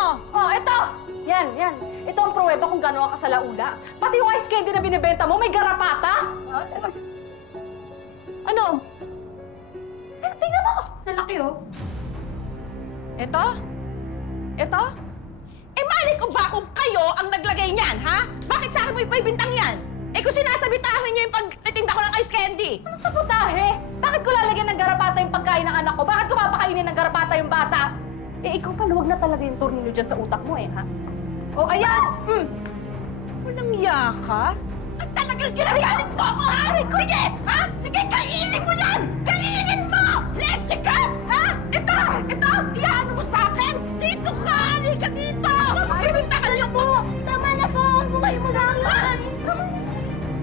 mo? Oh, ito! Yan. Ito ang pruweba kung gano'n ka sa laula. Pati yung ice candy na binibenta mo, may garapata! Ano? Tingnan mo! Lalaki, oh. Ito? Ito? Eh, mali ko ba kung kayo ang naglagay niyan, ha? Bakit sa akin mo ipaibintang yan? Eh, kung sinasabitahan niyo yung pagtitinda ko ng ice candy. Ano sa putahe? Bakit ko lalagyan ng garapata yung pagkain ng anak ko? Bakit ko papakainin ng garapata yung bata? Eh, ikaw paluwag na talaga yung tornilyo dyan sa utak mo, ha? Oh, ayan! Walang iya ka? At talagang ginagalit mo ako, ha? Sige, ha? Sige, kainin mo yan! Kainin mo! Leche ka! Ha? Ito! Iyaano mo sa akin! Dito ka! Halika dito! Ibintangan niyo po! Tama na po! Huwag mo kayo magalan!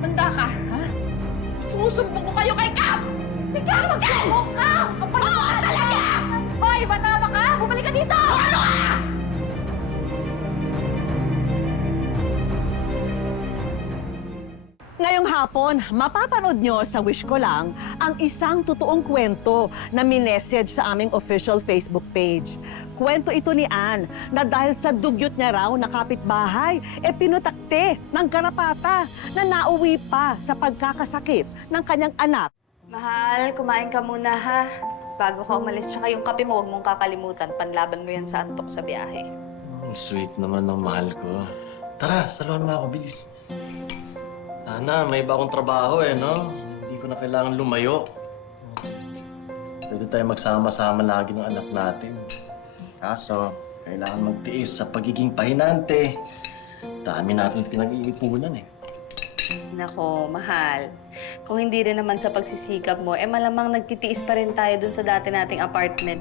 Manda ka, ha? Susumbong ko kayo kay Cap! Sige, magsumbong ka! Oo, talaga! Hoy, matama ka! Bumalik ka dito! Ano ka? Ngayong hapon, mapapanood nyo sa Wish Ko Lang ang isang totoong kwento na minessage sa aming official Facebook page. Kwento ito ni Ann na dahil sa dugyot niya raw na kapitbahay, pinutakte ng garapata na nauwi pa sa pagkakasakit ng kanyang anak. Mahal, kumain ka muna ha. Bago ka umalis, tsaka yung kape mo, huwag mong kakalimutan. Panlaban mo yan sa antok sa biyahe. Sweet naman ng mahal ko. Tara, saluhan mo ako, bilis. Sana, may iba akong trabaho no? Hindi ko na kailangan lumayo. Pwede tayo magsama-sama lagi ng anak natin. Kaso, kailangan magtiis sa pagiging pahinante. Dami natin pinag-iipunan Nako, mahal. Kung hindi rin naman sa pagsisikap mo, malamang nagtitiis pa rin tayo dun sa dati nating apartment.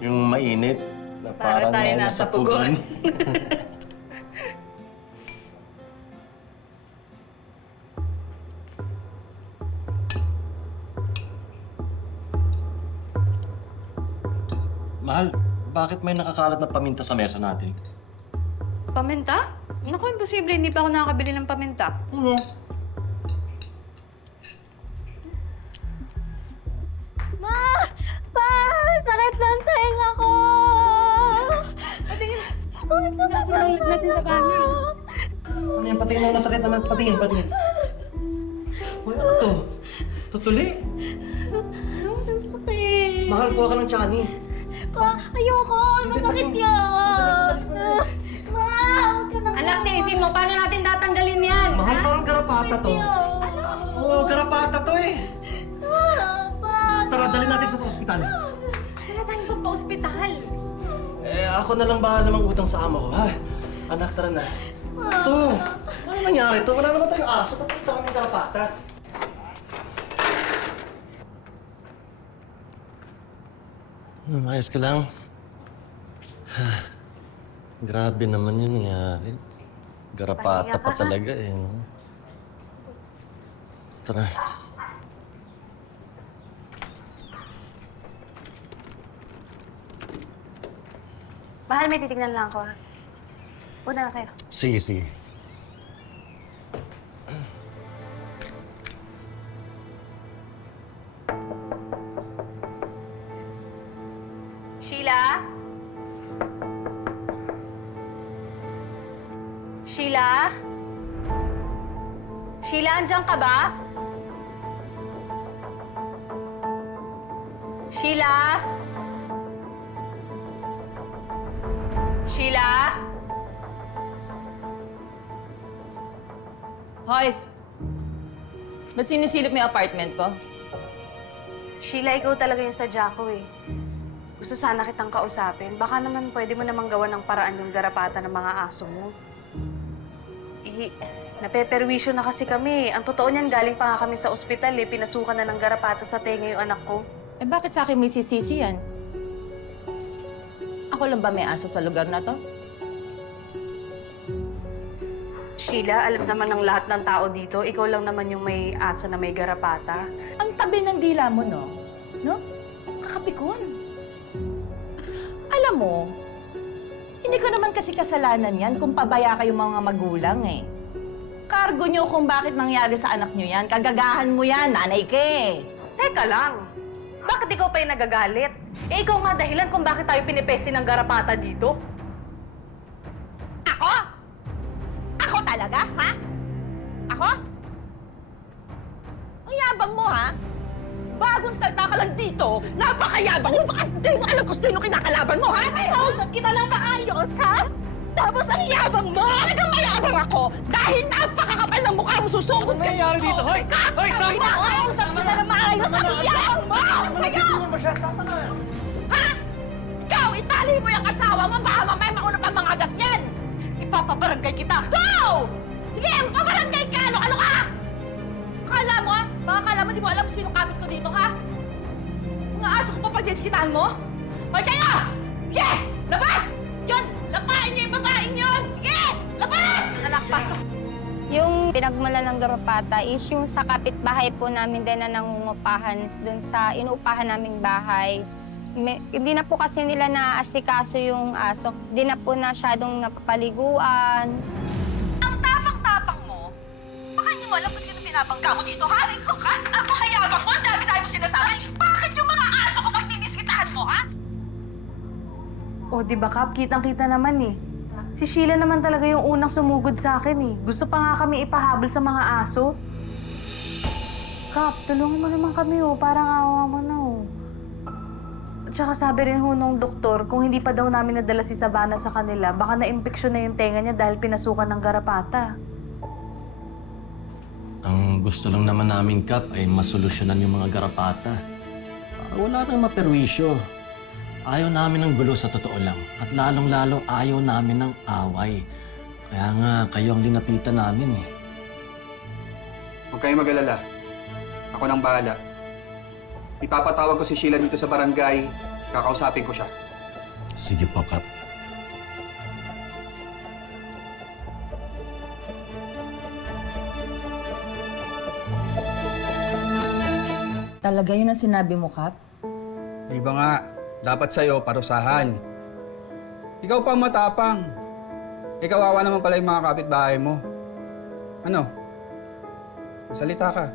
Yung mainit, na Para parang tayo nasa pugon. Mahal, bakit may nakakalat na paminta sa mesa natin? Paminta? Naku, imposible. Hindi pa ako nakakabili ng paminta. Ano? Ma! Pa! Sakit ng tenga ko! Patingin. Ang sakit ng natin sa camera. Ano yan? Patingin mo masakit naman. Patingin. Uy, ano to? Tutuli? Ang sakit. Mahal, kuha ka ng tiyan. Pa! Ayoko! Masakit yan! Ma! Huwag ka na. Anak, tiisin mo. Paano natin tatanggalin yan? Mahal, parang garapata to. Ano? Oo, garapata to Pa! Tara, dali natin sa ospital. Wala tayong pagpa-ospital. Ako na lang bahala mang utang sa amo ko, ha? Anak, tara na. Ito! Ano nangyari to? Wala naman tayong aso. Tapos ito kami garapata. Ayos ka lang. Grabe naman yun nangyari. Garapata Pahinga ka, pa ha? talaga no? Tara. Mahal, may titignan lang ako ha. Una na kayo. Sige. Sheila? Sheila? Sheila, andyan ka ba? Sheila? Sheila? Hoy! Ba't sinisilip mo yung apartment ko? Sheila, ikaw talaga yung sadya ko eh. Gusto sana kitang kausapin. Baka naman pwede mo namang gawa ng paraan yung garapata ng mga aso mo. Napeperwisyo na kasi kami. Ang totoo niyan, galing pa nga kami sa ospital Pinasukan na ng garapata sa tenga yung anak ko. Eh, bakit sa akin may sisisi yan? Ako lang ba may aso sa lugar na to? Sheila, alam naman ng lahat ng tao dito, ikaw lang naman yung may aso na may garapata. Ang tabi ng dila mo, no? No? Kakapikon. Alam mo, hindi ko naman kasi kasalanan yan kung pabaya kayong mga magulang eh. Kargo nyo kung bakit nangyari sa anak nyo yan. Kagagahan mo yan, nanay ka eh. Teka lang, bakit ikaw pa yung nagagalit? Eh, ikaw nga dahilan kung bakit tayo pinipesi ng garapata dito. Ako? Ako talaga, ha? Ako? Ang yabang mo, ha? Bagong salta ka lang dito, napakayabang mo, baka hindi mo alam kung sino kinakalaban mo, ha? Kausap kita lang maayos, ha? Tapos ang yabang mo! Talagang mayabang ako dahil napakakapal ng mukha mo susugod ka! Ano nangyayari dito? Hoy! Hoy! Kausap kita lang maayos! Ang yabang mo! Sa'yo! Ha? Ikaw, itali mo yung asawa mo, baka mamaya mauna pa mga agat yan! Ipapabarangay kita! Go! Sige, pabarangay ka! Ano ka? Akala mo, ha? Baka akala mo, di mo alam sino kapit ko dito, ha? Mga aso ko pa pag-diskitahan mo? Hoy kayo! Sige! Labas! Yun! Lapain niyo yung babaeng yun! Sige! Labas! Anak, pasok! Yung pinagmula ng garapata is yung sa kapitbahay po namin din na nangungupahan dun sa inuupahan naming bahay. Hindi na po kasi nila naaasikaso yung aso. Hindi na po masyadong napapaliguan. Ang tapang-tapang mo, baka hindi mo alam kung sino pinabangga mo dito, ha? Napakayabang mo, ang dami-dami mo sinasabi. Bakit yung mga aso ko pag-didiskitahan mo, ha? O, di ba, Kap? Kitang-kita naman eh. Si Sheila naman talaga yung unang sumugod sa akin eh. Gusto pa nga kami ipahabol sa mga aso. Kap, tulungan mo naman kami oh. Parang awa mo na oh. At saka sabi rin ho nung doktor, kung hindi pa daw namin nadala si Savannah sa kanila, baka na-impeksyon na yung tenga niya dahil pinasukan ng garapata. Ang gusto lang naman namin, Kap, ay masolusyonan yung mga garapata. Para wala nang maperwisyo. Ayaw namin ng gulo sa totoo lang. At lalong-lalo ayaw namin ng away. Kaya nga, kayo ang linapitan namin eh. Huwag kayong mag-alala. Ako nang bahala. Ipapatawag ko si Sheila dito sa barangay. Kakausapin ko siya. Sige po, Kap. Talaga yun ang sinabi mo, Kap? Di ba nga, dapat sa'yo parusahan. Ikaw pa ang matapang. Ikaw awa naman pala yung mga kapitbahay mo. Ano? Masalita ka.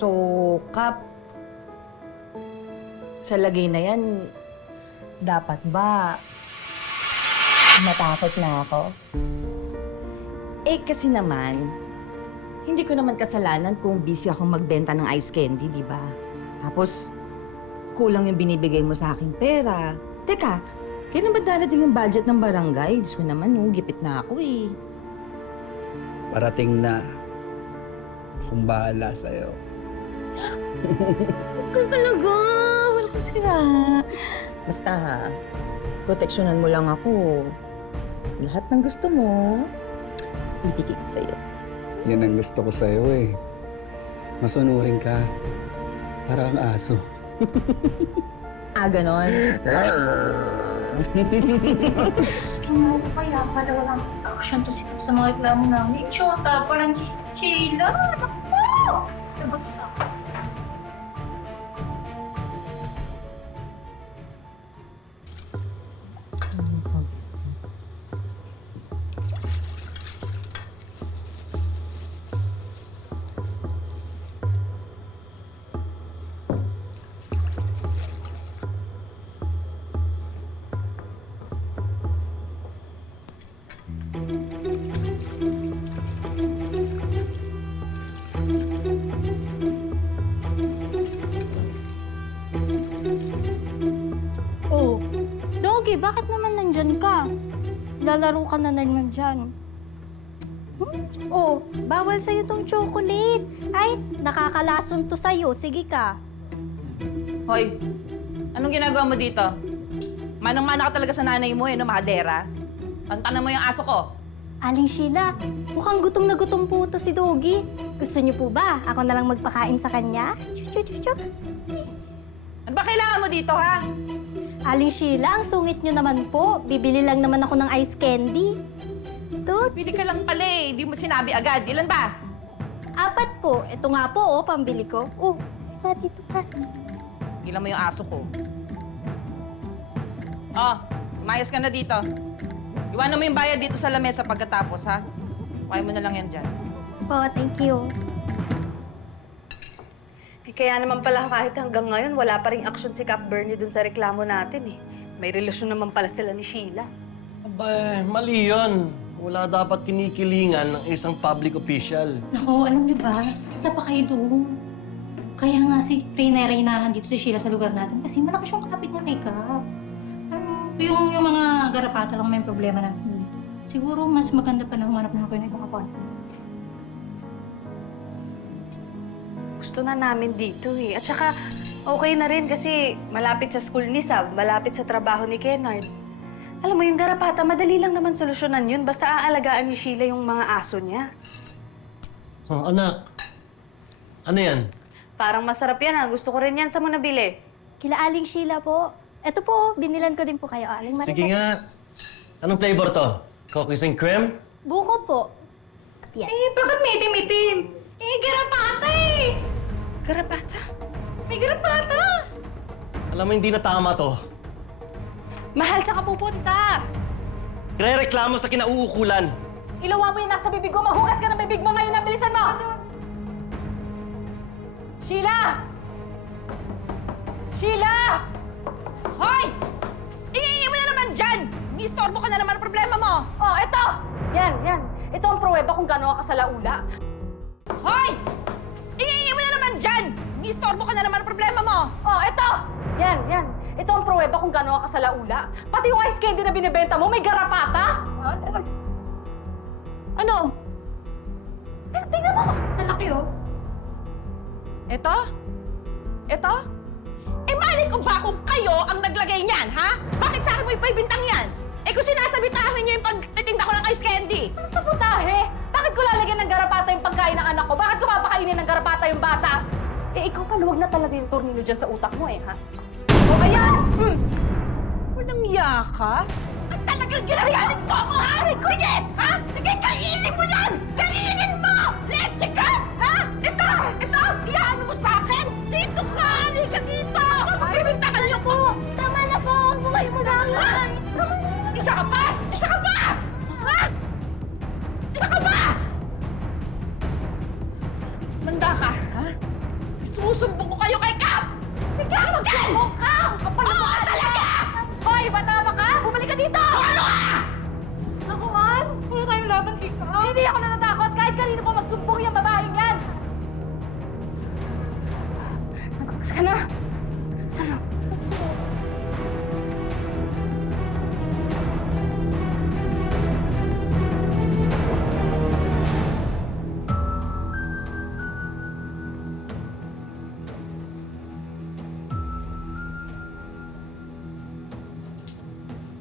So, Kap, sa lagay na yan, dapat ba matakot na ako? Eh, kasi naman, hindi ko naman kasalanan kung busy akong magbenta ng ice candy, di ba? Tapos, kulang yung binibigay mo sa aking pera. Teka, kailan ba darating yung budget ng barangay? Diyos ko naman, gipit na ako eh. Parating na. Akong bahala sa'yo. Ikaw talaga, wala kang sira. Basta ha, proteksyonan mo lang ako. Lahat ng gusto mo, ibigay ko sa'yo. Yan ang gusto ko sa'yo eh. Masunurin ka. Para kang aso. Ah, ganon? Ano ko kaya pala walang action to sa mga reklamo namin? Tsota, parang Sheila! Naku! Sagot sa akin. Oh, Doggy, bakit naman nandyan ka? Lalaro ka na naman dyan. Oh, bawal sa'yo tong chocolate. Ay, nakakalason to sa'yo. Sige ka. Hoy, anong ginagawa mo dito? Manang-mana ka talaga sa nanay mo, no, Madera? Tantanan mo yung aso ko. Aling Sheila, mukhang gutom na gutom po to si Doggy. Gusto niyo po ba? Ako na lang magpakain sa kanya? Chup. Ano ba kailangan mo dito, ha? Aling Sheila, ang sungit niyo naman po. Bibili lang naman ako ng ice candy. Tut, Bili ka lang pala eh. Hindi mo sinabi agad. Ilan ba? 4 po. Ito nga po, oh, pambili ko. Oh, dito ka. Ilan mo yung aso ko. Oh, umayos ka na dito. Iwanan mo yung bayad dito sa lamesa pagkatapos, ha? Kaya mo na lang yan dyan. Po, thank you. Kaya naman pala kahit hanggang ngayon, wala pa ring aksyon si Cap Bernie dun sa reklamo natin eh. May relasyon naman pala sila ni Sheila. Aba, mali yun. Wala dapat kinikilingan ng isang public official. Naku, alam niyo ba, isa pa kayo doon. Kaya nga si Reynahan dito si Sheila sa lugar natin kasi malakas yung kapit niya kay Cap. Yung mga garapata lang may problema natin. Siguro mas maganda pa na humanap na ako ng ibang apartment. Gusto na namin dito eh. At saka, okay na rin kasi malapit sa school ni Sab, malapit sa trabaho ni Kennard. Alam mo, yung garapata, madali lang naman solusyonan yun. Basta aalagaan ni Sheila yung mga aso niya. Oh, anak. Ano yan? Parang masarap yan ha. Gusto ko rin yan. Saan mo nabili? Kila Aling Sheila po. Ito po, binilan ko din po kayo, Aling Marites. Sige nga. Anong flavor to? Cookies and cream? Buko po. Yan. Bakit may itim-itim? Garapata eh! Garapata? May garapata! Alam mo, hindi na tama to. Mahal, saan ka pupunta? Re-reklamo sa kinauukulan. Ilawa mo yung nasa bibig mo, mahugas ka ng bibig mo ngayon na bilisan mo! Sheila! Sheila! Hoy! Ingay mo na naman dyan! Ni-istorbo ka na naman ang problema mo! Oh, ito! Yan. Ito ang pruweba kung gano'n ka sa laula. Hoy! Ingay mo na naman dyan! Ni-istorbo ka na naman ang problema mo! Oh, ito! Yan. Ito ang pruweba kung gano'n ka sa laula. Pati yung ice candy na binibenta mo, may garapata! Ano? Tingnan mo! Lalaki oh. Ito? Ito? Eh, malay ko ba kung kayo ang naglagay niyan, ha? Bakit sa akin mo ipaibintang yan? Eh, kung sinasabitahan niyo yung pagtitinda ko ng ice candy! Ano sa putahe? Bakit ko lalagyan ng garapata yung pagkain ng anak ko? Bakit ko papakainin ng garapata yung bata? Eh, ikaw paluwag na talaga yung tornilyo dyan sa utak mo eh, ha? O, ayan! Walang iya ka? At talagang ginagalit mo ako, ha? Sige, ha? Sige, kainin mo yan! Kainin mo! Leche ka! Ha? Ito! Iyan mo sa akin! Dito ka! Halika dito! Magbibintangan niyo po! Tama na po! Huwag mo kayo mag-away! Isa ka pa! Isa ka pa! Ha? Isa ka pa! Manda ka, ha? Susumbong ko kayo kay Cap! Sige, magsumbong ka! Kapal mo Oo, talaga! Hoy, bata ka! Bumalik ka dito! Ano ka? Ako, man! Wala tayong laban kay Cap. Hindi ako natatakot kahit kanino pa magsumbong yung babaeng yan! Nagkupas ka na!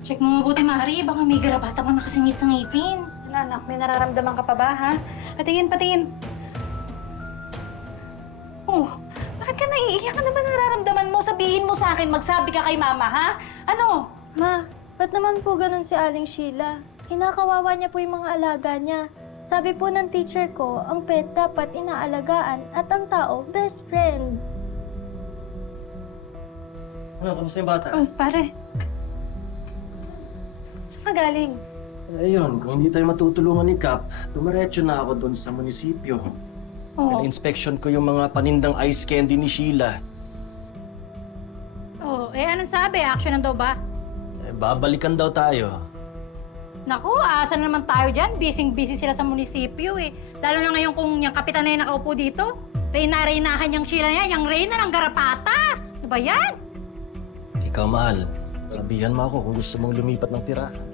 Check mo mabuti, Mari. Baka may garapata pang nakasingit sa ngipin. Anak, may nararamdaman ka pa ba, ha? Patingin. Oh, bakit ka naiiyak? Ano ba nararamdaman mo? Sabihin mo sa akin, magsabi ka kay Mama, ha? Ano? Ma, ba't naman po ganun si Aling Sheila? Kinakawawa niya po yung mga alaga niya. Sabi po ng teacher ko, ang pet dapat inaalagaan at ang tao, best friend. Ano, kamusta yung bata? Oh, pare. Saan ka galing? Ayun, kung hindi tayo matutulungan ni Cap, dumiretso na ako doon sa munisipyo. Oo. Inspection ko yung mga panindang ice candy ni Sheila. Oh, anong sabi? Action daw ba? Eh, babalikan daw tayo. Naku, asa na naman tayo dyan? Busy sila sa munisipyo eh. Lalo na ngayon kung yung kapitan na yung nakaupo dito. Reynahan yung Sheila niya, yung Reyna ng garapata. Ano ba yan? Ikaw, mahal. Sabihan mo ako kung gusto mong lumipat ng tirahan.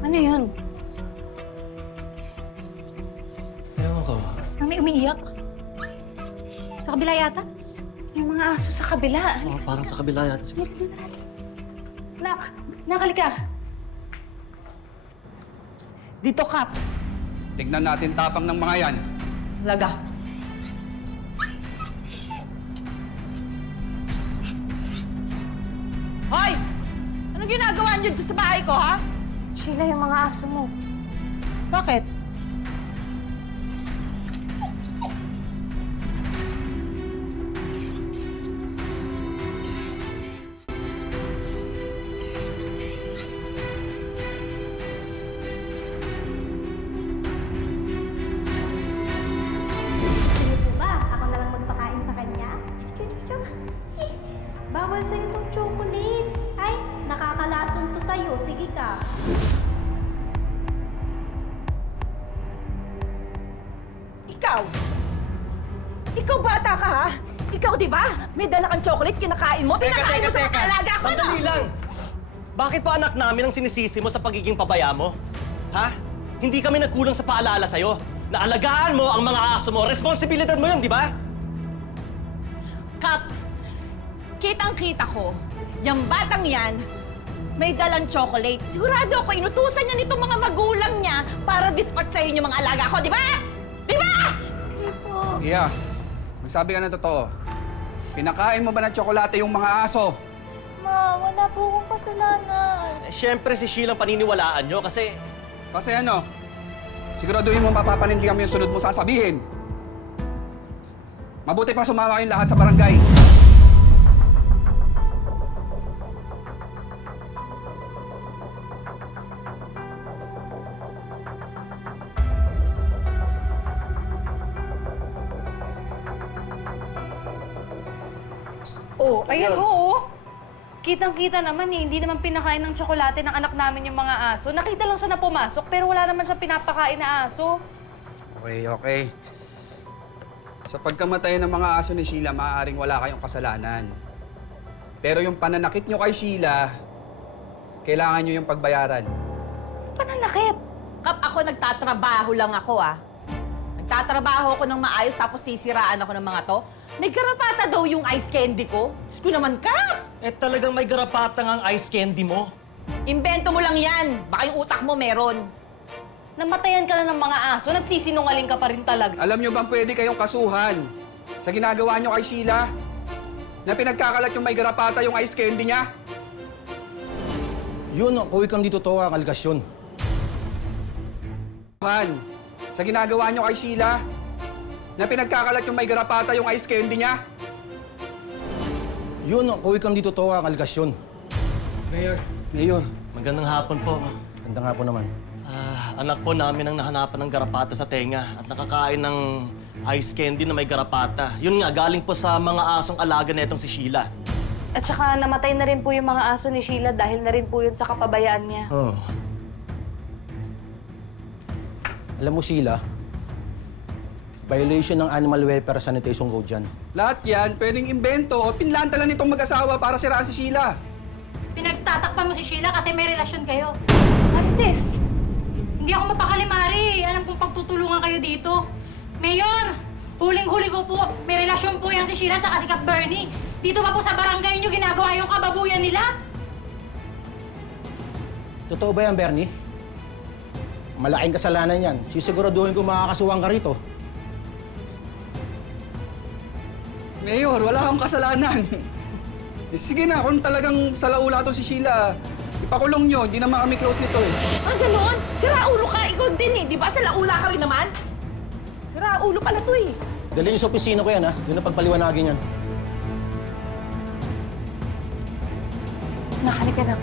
Ano yun? Ewan ko. Ang may umiiyak? Sa kabila yata? Yung mga aso sa kabila. Oh, parang sa kabila yata. Sige. Nakalika. Dito, Cap. Tignan natin tapang ng mga yan. Laga. Hoy! Anong ginagawa niyo dyan sa bahay ko, ha? Sheila, yung mga aso mo. Bakit? ikaw! Ikaw bata ka, ha? Ikaw, di ba? May dala kang chocolate, kinakain mo. Pinakain mo sa mga alaga ko, Sandali lang! Bakit pa anak namin ang sinisisi mo sa pagiging pabaya mo? Ha? Hindi kami nagkulang sa paalala sa'yo. Naalagaan mo ang mga aso mo. Responsibilidad mo yun, di ba? Kap, kitang-kita ko, yung batang yan, may dalang chocolate. Sigurado ako, inutusan niya nitong mga magulang niya para dispatchayin yung mga alaga ko, di ba? Di ba? Iya, magsabi ka ng totoo. Pinakain mo ba ng tsokolate yung mga aso? Ma, wala po akong kasalanan. Siyempre si Sheila ang paniniwalaan nyo kasi... Kasi ano, siguraduhin mo mapapanindigan mo yung sunod mo sasabihin. Mabuti pa sumama kayong lahat sa barangay. Oh, ayan ho. Kitang-kita naman eh. Hindi naman pinakain ng tsokolate ng anak namin yung mga aso. Nakita lang siya na pumasok, pero wala naman siya pinapakain na aso. Okay. Sa pagkamatay ng mga aso ni Sheila, maaaring wala kayong kasalanan. Pero yung pananakit nyo kay Sheila, kailangan nyo yung pagbayaran. Pananakit. Kap, ako nagtatrabaho lang ako, ah. Nagtatrabaho ako ng maayos tapos sisiraan ako ng mga to. May garapata daw yung ice candy ko. Diyos ko naman, Kap! Eh talagang may garapatang ang ice candy mo. Imbento mo lang yan. Baka yung utak mo meron. Namatayan ka na ng mga aso, nagsisinungaling ka pa rin talaga. Alam nyo bang pwede kayong kasuhan sa ginagawa nyo kay Sheila? Na pinagkakalat yung may garapata yung ice candy niya? Yun, kung ikang dito to ang aligasyon. Han, sa ginagawa nyo kay Sheila? Na pinagkakalat yung may garapata yung ice candy niya? Yun, kung ikang dito to ang aligasyon. Mayor. Magandang hapon po. Ganda nga po naman. Anak po namin ang nahanapan ng garapata sa tenga at nakakain ng ice candy na may garapata. Yun nga, galing po sa mga asong alaga na itong si Sheila. At saka namatay na rin po yung mga aso ni Sheila dahil na rin po yun sa kapabayaan niya. Oh. Alam mo, Sheila, violation ng Animal Welfare Sanitation Code yan. Lahat yan pwedeng imbento o pinlanta lang nitong mag-asawa para siraan si Sheila. Pinagtatakpan mo si Sheila kasi may relasyon kayo. Marites! Hindi ako mapakali, Mari. Alam kong pagtutulungan kayo dito. Mayor! Huling-huli ko po, may relasyon po yan si Sheila sa si Kap Bernie. Dito pa po sa barangay niyo ginagawa yung kababuyan nila? Totoo ba yan, Bernie? Malaking kasalanan yan. Sisiguraduhin ko makakasuhan ka rito. Mayor, wala kang kasalanan. Sige na, kung talagang salaula to si Sheila, ipakulong nyo. Hindi naman kami close nito eh. Ah, gano'n? Sira ulo ka, ikaw din eh. Di ba? Sa laula ka rin naman. Sira ulo pala to eh. Dalhin niyo sa opisina ko yan, ha? Yun ang pagpaliwanagin yan. Nakalik ka na.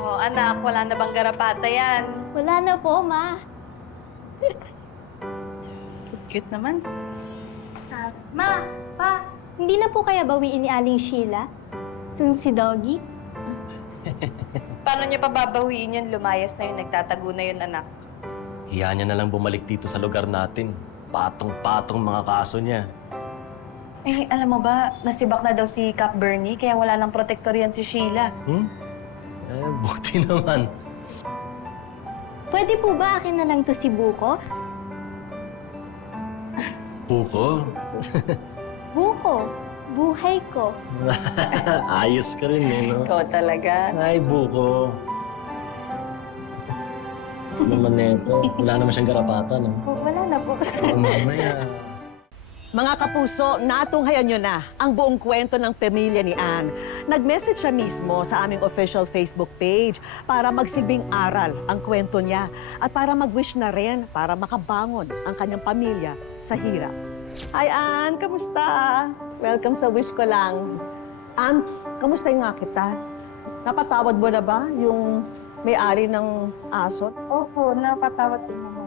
Oh, anak, wala na bang garapata yan? Wala na po, Ma. Cute naman. Ma, Pa, hindi na po kaya bawiin ni Aling Sheila? Itong si Doggy? Paano niya pababawiin yun? Lumayas na yun, nagtatago na yun, anak. Hiya niya na lang bumalik dito sa lugar natin. Patong-patong mga kaso niya. Eh, alam mo ba, nasibak na daw si Kap Bernie, kaya wala nang protektor yan si Sheila. Buti naman. Pwede po ba akin na lang to si Buko? Buko? Buko, buhay ko. Ayos ka rin eh, no? Ikaw talaga. Ay, Buko. Ano naman neto? Wala naman siyang garapata, no? Wala na po. Mamaya. Mga kapuso, natunghayan nyo na ang buong kwento ng pamilya ni Ann. Nag-message siya mismo sa aming official Facebook page para magsilbing aral ang kwento niya at para mag-wish na rin para makabangon ang kanyang pamilya sa hirap. Hi, Ann! Kamusta? Welcome sa Wish Ko Lang. Ann, kamusta nga kita? Napatawad mo na ba yung may-ari ng aso? Opo, napatawad din naman.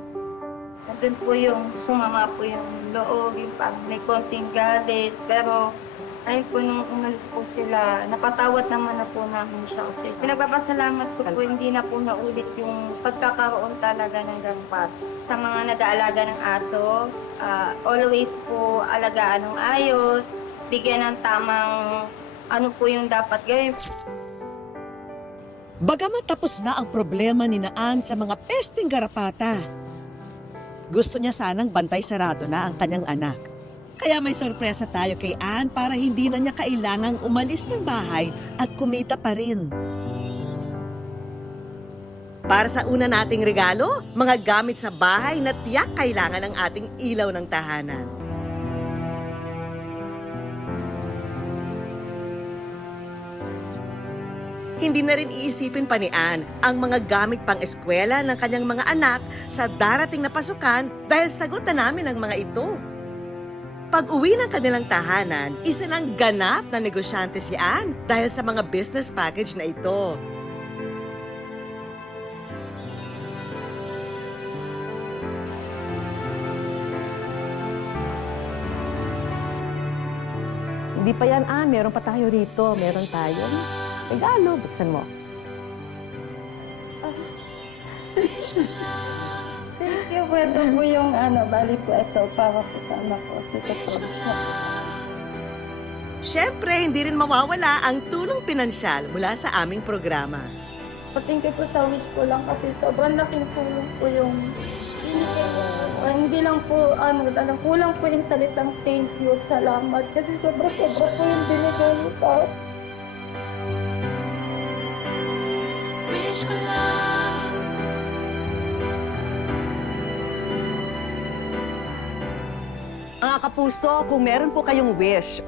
Nandun po yung sumama po yung loob, yung pag may konting galit. Pero Ayun po, nung umalis po sila, napatawad naman na po namin siya kasi pinagpapasalamat ko po, hindi na po naulit yung pagkakaroon talaga ng gampato. Sa mga nag-aalaga ng aso, always po alagaan ng ayos, bigyan ng tamang ano po yung dapat gawin. Bagamat tapos na ang problema ni Naan sa mga pesting garapata, gusto niya sanang bantay sarado na ang kanyang anak. Kaya may sorpresa tayo kay Ann para hindi na niya kailangang umalis ng bahay at kumita pa rin. Para sa una nating regalo, mga gamit sa bahay na tiyak kailangan ng ating ilaw ng tahanan. Hindi na rin iisipin pa ni Ann ang mga gamit pang eskwela ng kanyang mga anak sa darating na pasukan dahil sagot na namin ang mga ito. Pag-uwi ng kanilang tahanan, isa ng ganap na negosyante si Ann dahil sa mga business package na ito. Hindi pa yan, Ann. Meron pa tayo rito. Meron tayo. Regalo. Buksan mo. Thank you po. Ito po yung bali po ito para po sa anak ko, si Totoro. Siyempre, hindi rin mawawala ang tulong pinansyal mula sa aming programa. Thank you po sa wish ko lang kasi sobrang laking tulong po yung binigay ko. Hindi lang po, kulang po yung salitang thank you at salamat kasi sobra-sobra po yung binigay niyo sa akin. Mga kapuso, kung meron po kayong wish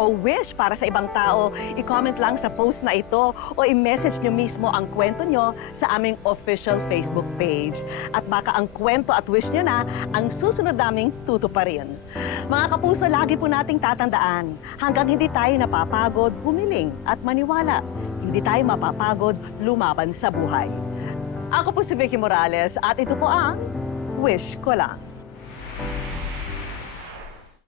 para sa ibang tao, i-comment lang sa post na ito o i-message nyo mismo ang kwento nyo sa aming official Facebook page. At baka ang kwento at wish nyo na ang susunod naming tutuparin. Mga kapuso, lagi po nating tatandaan, hanggang hindi tayo napapagod, humiling at maniwala, hindi tayo mapapagod lumaban sa buhay. Ako po si Vicky Morales at ito po ang Wish Ko Lang.